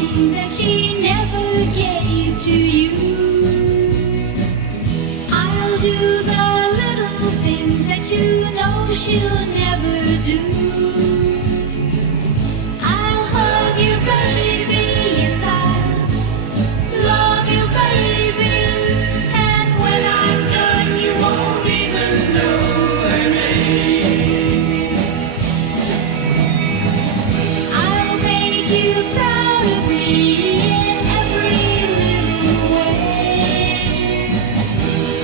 thing that she never gave to you. I'll do the little things that you know she'll never do. I'll hug you, baby, yes, I'll love you, baby, and when I'm done you won't even know her name. I'll make you proud of me in every little way.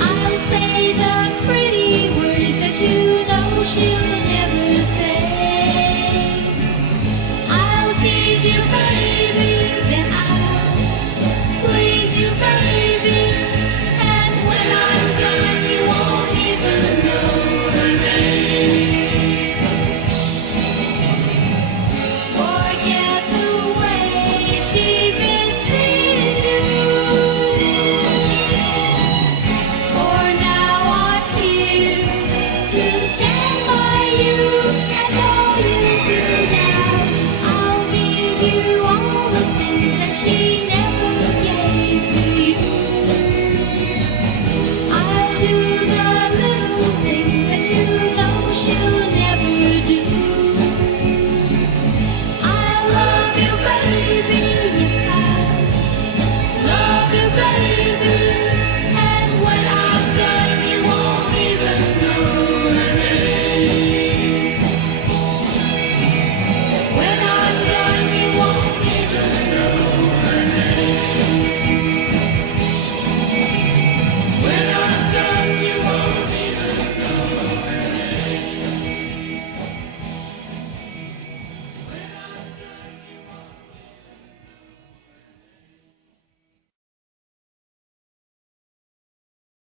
I'll say the pretty words that you know she'll